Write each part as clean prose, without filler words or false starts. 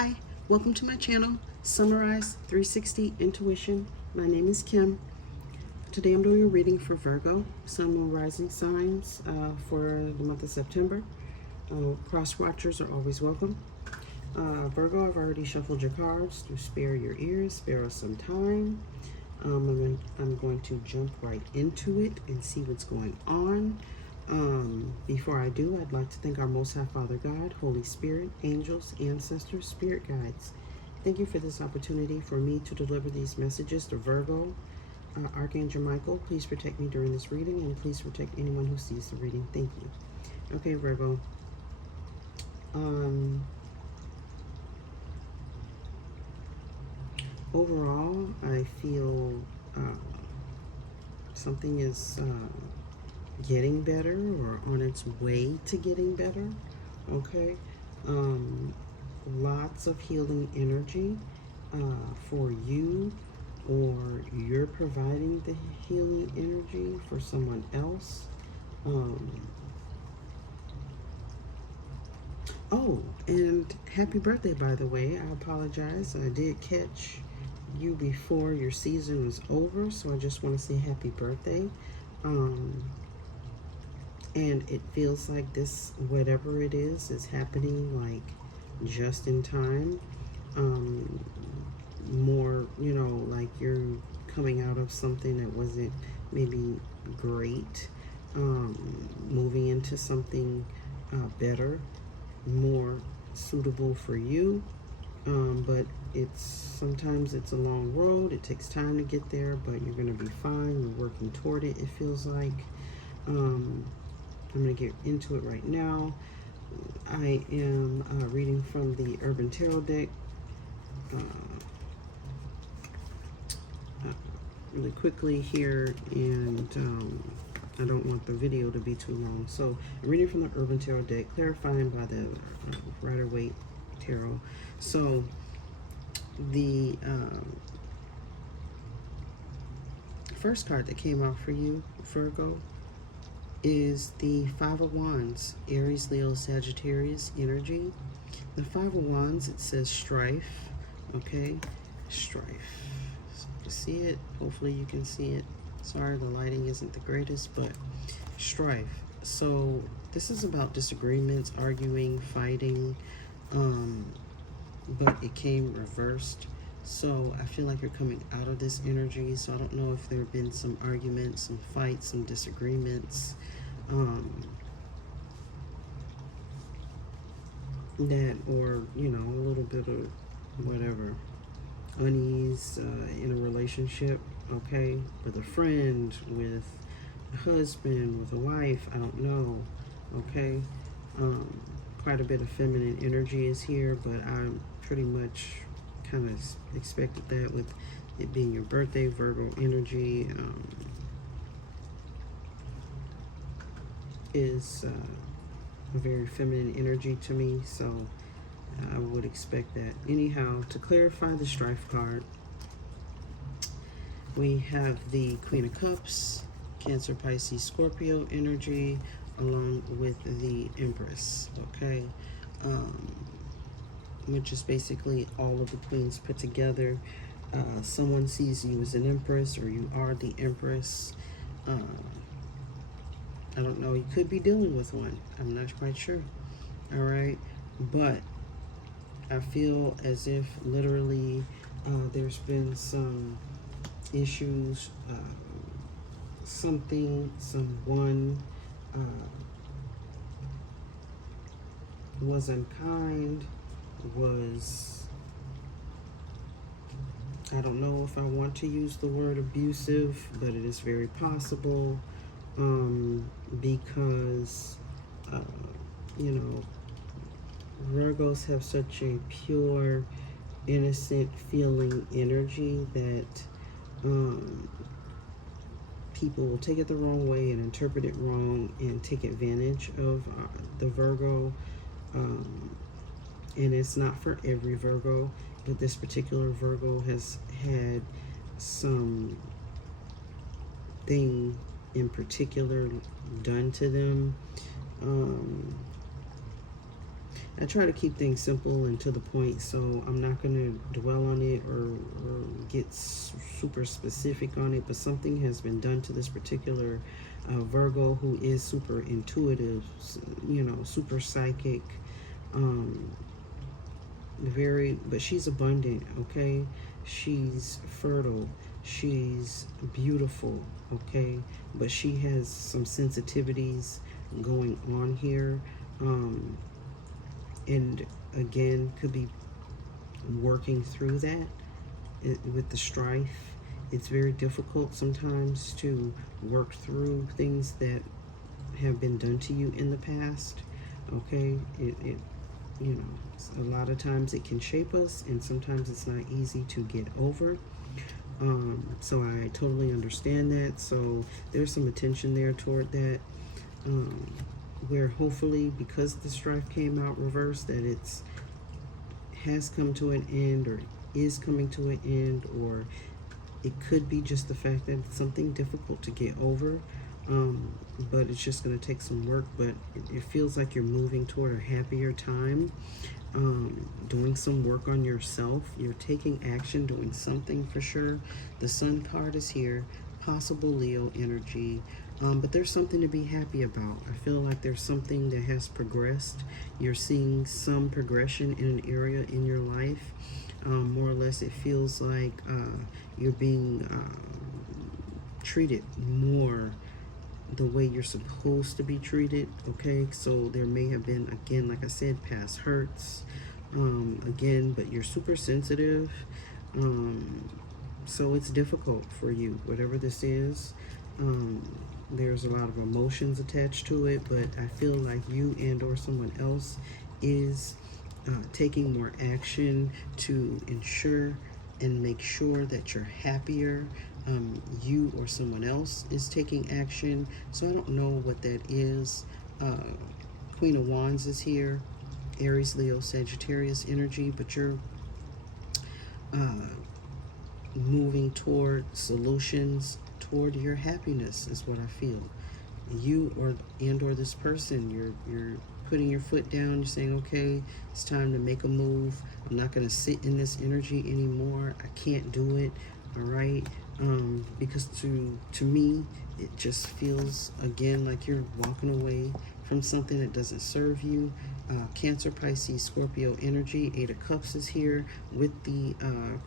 Hi, welcome to my channel, Summarize 360 Intuition. My name is Kim. Today I'm doing a reading for Virgo, Sun, Moon, Rising signs for the month of September. Cross watchers are always welcome. Virgo, I've already shuffled your cards to spare your ears, spare us some time. I'm going to jump right into it and see what's going on. Before I do, I'd like to thank our Most High Father God, Holy Spirit, angels, ancestors, spirit guides. Thank you for this opportunity for me to deliver these messages to Virgo. Archangel Michael, please protect me during this reading, and please protect anyone who sees the reading. Thank you. Okay, Virgo. Overall, I feel something is getting better or on its way to getting better. Okay. Lots of healing energy for you, or you're providing the healing energy for someone else. Oh, and happy birthday, by the way. I apologize. I did catch you before your season was over, so I just want to say happy birthday. And it feels like this, whatever it is happening like just in time. More, you know, like you're coming out of something that wasn't maybe great, moving into something better, more suitable for you. But sometimes it's a long road. It takes time to get there, but you're going to be fine. You're working toward it, it feels like. I'm going to get into it right now. I am reading from the Urban Tarot deck. Really quickly here, and I don't want the video to be too long. So I'm reading from the Urban Tarot deck, clarifying by the Rider-Waite Tarot. So the first card that came out for you, Virgo, is the Five of Wands, Aries, Leo, Sagittarius energy. The Five of Wands, it says strife, okay? Strife. So you can see it. Hopefully you can see it. Sorry, the lighting isn't the greatest, but strife. So this is about disagreements, arguing, fighting, but it came reversed. So I feel like you're coming out of this energy. So I don't know if there have been some arguments, some fights, some disagreements, that, or, you know, a little bit of whatever, unease in a relationship, okay, with a friend, with a husband, with a wife, I don't know, okay. Quite a bit of feminine energy is here, but I'm pretty much kind of expected that with it being your birthday. Virgo energy is a very feminine energy to me, so I would expect that. Anyhow, to clarify the strife card, we have the Queen of Cups, Cancer, Pisces, Scorpio energy, along with the Empress, okay? Which is basically all of the queens put together. Someone sees you as an Empress, or you are the Empress. I don't know, you could be dealing with one. I'm not quite sure. All right, but I feel as if literally there's been some issues, someone was unkind, was, I don't know if I want to use the word abusive, but it is very possible, because, you know, Virgos have such a pure, innocent feeling energy that people will take it the wrong way and interpret it wrong and take advantage of the Virgo. And it's not for every Virgo, but this particular Virgo has had some thing in particular done to them. I try to keep things simple and to the point, so I'm not going to dwell on it or get super specific on it, but something has been done to this particular Virgo, who is super intuitive, super psychic, um, but she's abundant, okay? She's fertile, she's beautiful, okay? But she has some sensitivities going on here. And again, could be working through that with the strife. It's very difficult sometimes to work through things that have been done to you in the past. Okay, a lot of times it can shape us, and sometimes it's not easy to get over. So I totally understand that. So there's some attention there toward that. Where hopefully, because the strife came out reversed, that it's has come to an end or is coming to an end, or it could be just the fact that it's something difficult to get over, but it's just going to take some work. But it feels like you're moving toward a happier time, doing some work on yourself. You're taking action, doing something for sure. The Sun card is here, possible Leo energy. But there's something to be happy about. I feel like there's something that has progressed. You're seeing some progression in an area in your life. More or less, it feels like you're being treated more the way you're supposed to be treated, okay? So there may have been, again, like I said, past hurts, again, but you're super sensitive. So it's difficult for you, whatever this is. There's a lot of emotions attached to it, but I feel like you and or someone else is taking more action to ensure and make sure that you're happier. You or someone else is taking action. So I don't know what that is. Queen of Wands is here. Aries, Leo, Sagittarius energy, but you're moving toward solutions, toward your happiness is what I feel. You or this person, you're putting your foot down. You're saying, okay, it's time to make a move. I'm not going to sit in this energy anymore. I can't do it. All right, because to me, it just feels again like you're walking away from something that doesn't serve you. Cancer, Pisces, Scorpio energy. 8 of Cups is here with the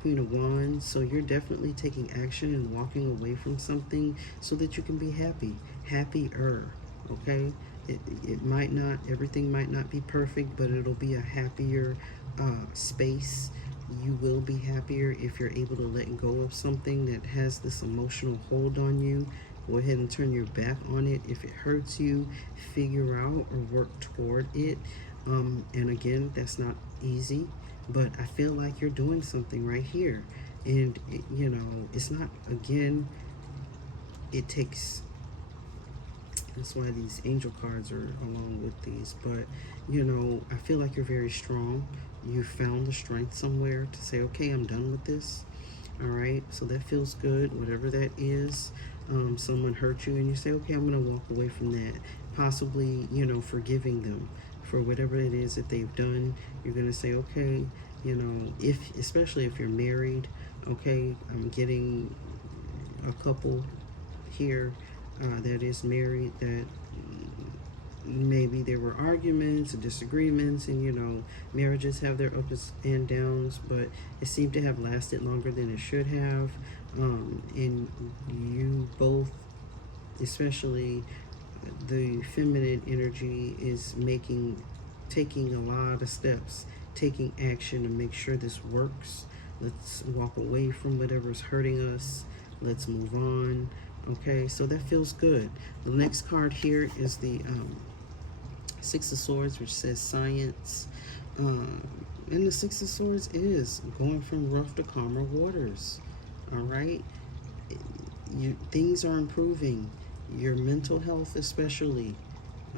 Queen of Wands. So you're definitely taking action and walking away from something so that you can be happier, okay? It might not, everything might not be perfect, but it'll be a happier space. You will be happier if you're able to let go of something that has this emotional hold on you. Go ahead and turn your back on it. If it hurts you, figure out or work toward it. And again, that's not easy, but I feel like you're doing something right here. And, it's not, again, it takes, that's why these angel cards are along with these. But, I feel like you're very strong. You found the strength somewhere to say, okay, I'm done with this. All right, so that feels good, whatever that is. Someone hurt you and you say, okay, I'm going to walk away from that. Possibly, forgiving them for whatever it is that they've done. You're going to say, okay, especially if you're married, okay, I'm getting a couple here that is married, that maybe there were arguments and disagreements, and marriages have their ups and downs, but it seemed to have lasted longer than it should have. And you both, especially the feminine energy, is taking a lot of steps, taking action to make sure this works. Let's walk away from whatever's hurting us. Let's move on. Okay, so that feels good. The next card here is the Six of Swords, which says science. And the Six of Swords is going from rough to calmer waters. All right, things are improving. Your mental health, especially.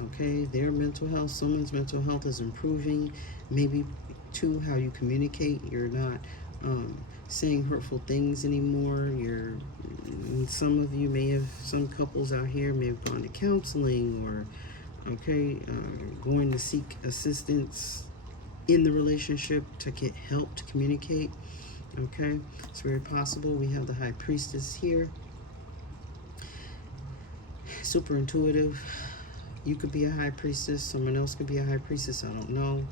Okay, their mental health, someone's mental health is improving. Maybe too how you communicate. You're not saying hurtful things anymore. Some of you may have, some couples out here may have gone to counseling, or going to seek assistance in the relationship to get help to communicate. Okay, it's very possible. We have the High Priestess here, super intuitive. You could be a High Priestess, someone else could be a High Priestess, I don't know.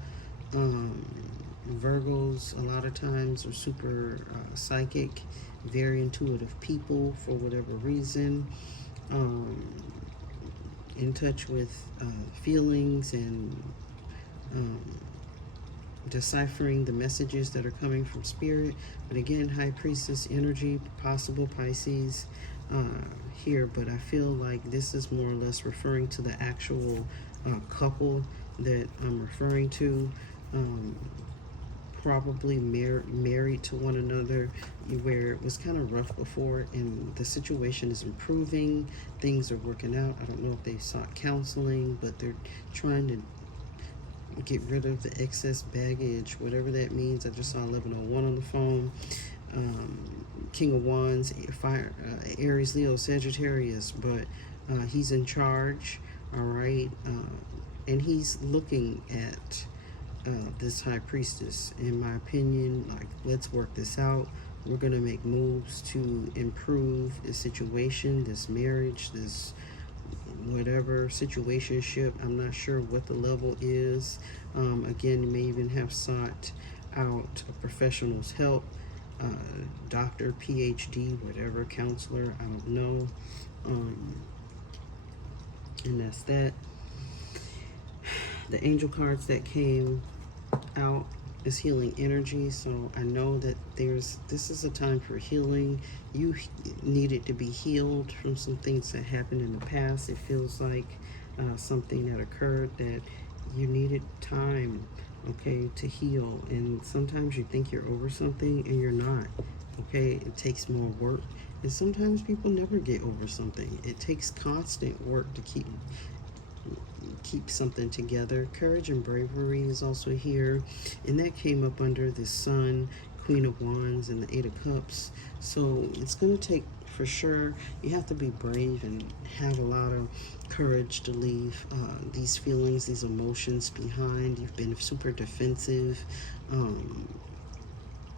Virgos a lot of times are super psychic, very intuitive people for whatever reason, in touch with feelings and deciphering the messages that are coming from spirit. But again, High Priestess energy, possible Pisces here, but I feel like this is more or less referring to the actual couple that I'm referring to. Probably married to one another, where it was kind of rough before, and the situation is improving. Things are working out. I don't know if they sought counseling, but they're trying to get rid of the excess baggage, whatever that means. I just saw 1101 on the phone. King of Wands, fire, Aries, Leo, Sagittarius, but he's in charge, all right, and he's looking at this High Priestess. In my opinion, like, let's work this out. We're gonna make moves to improve the situation, this marriage, this whatever situationship. I'm not sure what the level is. Again, you may even have sought out a professional's help, doctor, PhD, whatever, counselor, I don't know. And that's that. The angel cards that came out is healing energy, so I know that this is a time for healing. You needed to be healed from some things that happened in the past. It feels like something that occurred that you needed time, okay, to heal. And sometimes you think you're over something and you're not, okay. It takes more work, and sometimes people never get over something. It takes constant work to keep something together. Courage and bravery is also here, and that came up under the Sun, Queen of Wands, and the Eight of Cups. So it's going to take, for sure, you have to be brave and have a lot of courage to leave these feelings, these emotions behind. You've been super defensive,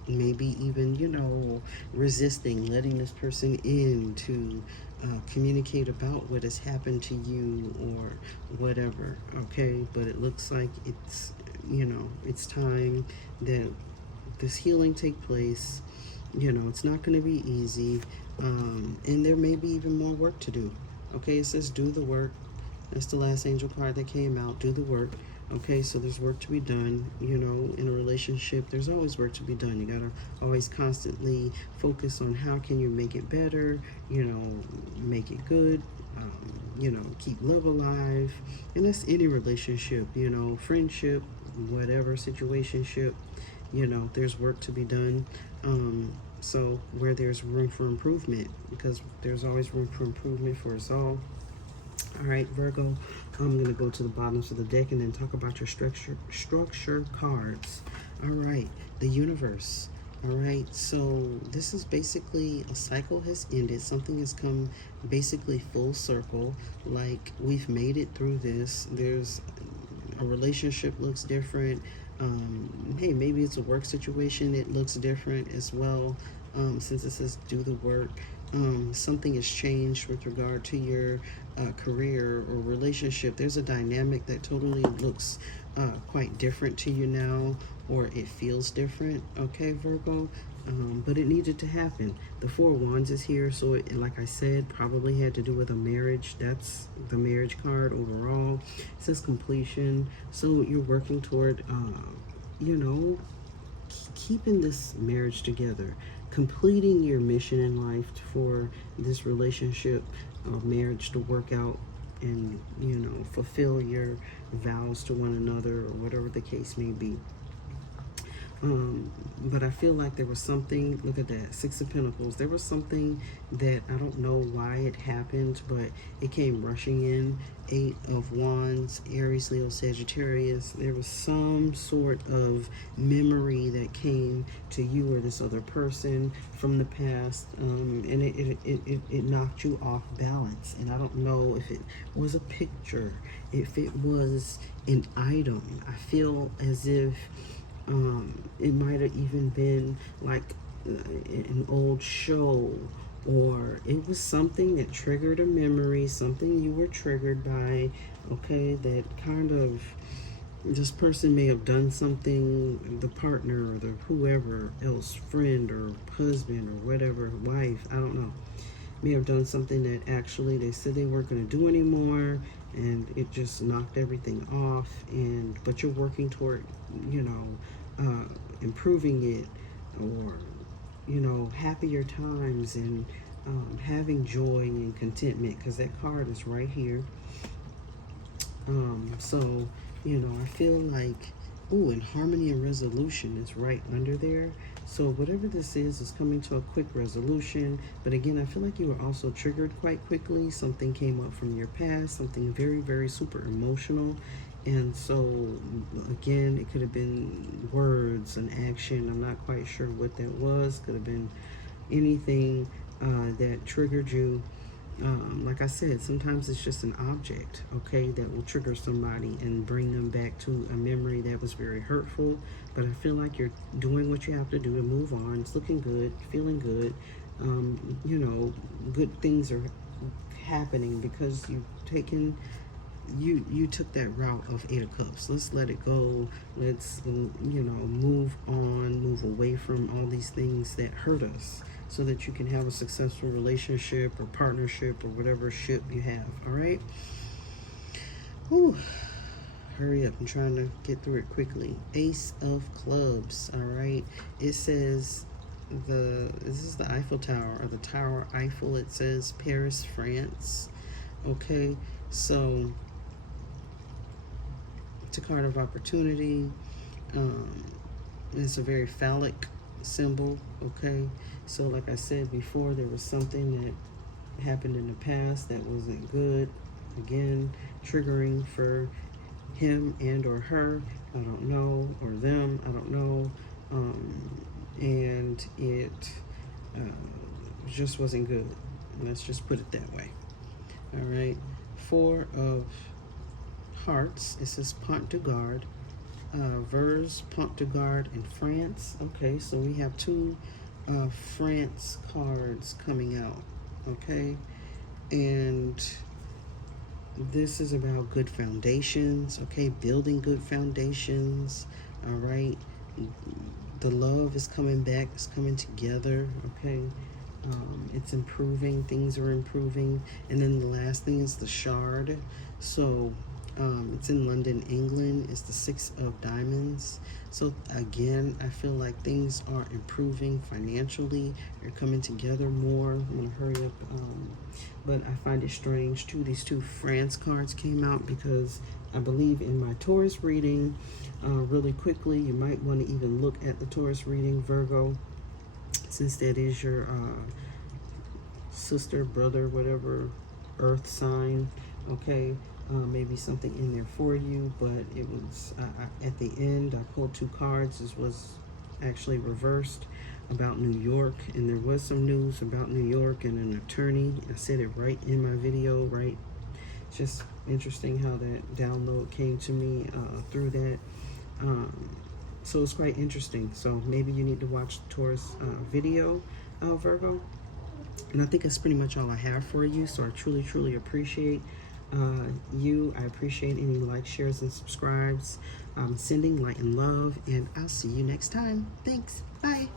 maybe even, you know, resisting letting this person in to communicate about what has happened to you or whatever, okay. But it looks like it's, you know, it's time that this healing take place. You know, it's not going to be easy, and there may be even more work to do, okay. It says do the work. That's the last angel card that came out. Do the work. Okay, so there's work to be done. You know, in a relationship, there's always work to be done. You gotta always constantly focus on how can you make it better, you know, make it good, you know, keep love alive. And that's any relationship, you know, friendship, whatever situationship, you know, there's work to be done. So where there's room for improvement, because there's always room for improvement for us all. All right, Virgo, I'm going to go to the bottoms of the deck and then talk about your structure cards. All right, the universe. All right, so this is basically a cycle has ended. Something has come basically full circle. Like, we've made it through this. There's a relationship looks different. Hey, maybe it's a work situation. It looks different as well. Since it says do the work. Something has changed with regard to your career or relationship. There's a dynamic that totally looks quite different to you now, or it feels different, okay, Virgo? But it needed to happen. The Four of Wands is here, so it, like I said, probably had to do with a marriage. That's the marriage card overall. It says completion, so you're working toward, you know, keeping this marriage together, completing your mission in life for this relationship of marriage to work out and, you know, fulfill your vows to one another or whatever the case may be. But I feel like there was something, look at that, Six of Pentacles. There was something that I don't know why it happened, but it came rushing in. Eight of Wands, Aries, Leo, Sagittarius. There was some sort of memory that came to you or this other person from the past, and it knocked you off balance. And I don't know if it was a picture, if it was an item. I feel as if it might have even been like an old show, or it was something that triggered a memory, something you were triggered by, okay, that kind of, this person may have done something, the partner or the whoever else, friend or husband or whatever, wife, I don't know, may have done something that actually they said they weren't going to do anymore, and it just knocked everything off. And but you're working toward, you know, improving it, or, you know, happier times, and having joy and contentment, because that card is right here. So, you know, I feel like, ooh, and harmony and resolution is right under there. So whatever this is coming to a quick resolution. But again, I feel like you were also triggered quite quickly. Something came up from your past, something very, very super emotional. And so, again, it could have been words, an action. I'm not quite sure what that was. Could have been anything that triggered you. Like I said, sometimes it's just an object, okay, that will trigger somebody and bring them back to a memory that was very hurtful. But I feel like you're doing what you have to do to move on. It's looking good, feeling good. You know, good things are happening because you've taken, you took that route of Eight of Cups. Let's let it go. Let's, you know, move on, move away from all these things that hurt us, so that you can have a successful relationship or partnership or whatever ship you have. All right. Whew. Hurry up. I'm trying to get through it quickly. Ace of Clubs. All right. It says this is the Eiffel Tower, or the Tower Eiffel. It says Paris, France. Okay. So it's a card of opportunity. It's a very phallic symbol, okay? So like I said before, there was something that happened in the past that wasn't good. Again, triggering for him and or her, I don't know, or them, I don't know. And it just wasn't good. Let's just put it that way. All right. Four of Hearts. It says Pont de Garde. Vers, Pont de Garde in France. Okay, so we have two France cards coming out. Okay, and this is about good foundations. Okay, building good foundations. All right, the love is coming back. It's coming together. Okay, it's improving. Things are improving. And then the last thing is the Shard. So it's in London, England. It's the Six of Diamonds. So again, I feel like things are improving financially. They're coming together more. I'm gonna hurry up. But I find it strange too. These two France cards came out because I believe in my Taurus reading, really quickly, you might want to even look at the Taurus reading, Virgo, since that is your sister, brother, whatever, earth sign. Okay. Maybe something in there for you, but it was at the end I pulled two cards. This was actually reversed about New York, and there was some news about New York and an attorney. I said it right in my video, right? It's just interesting how that download came to me through that. So it's quite interesting. So maybe you need to watch the Taurus video, Virgo. And I think that's pretty much all I have for you. So I truly appreciate you. I appreciate any likes, shares, and subscribes. Sending light and love, and I'll see you next time. Thanks. Bye.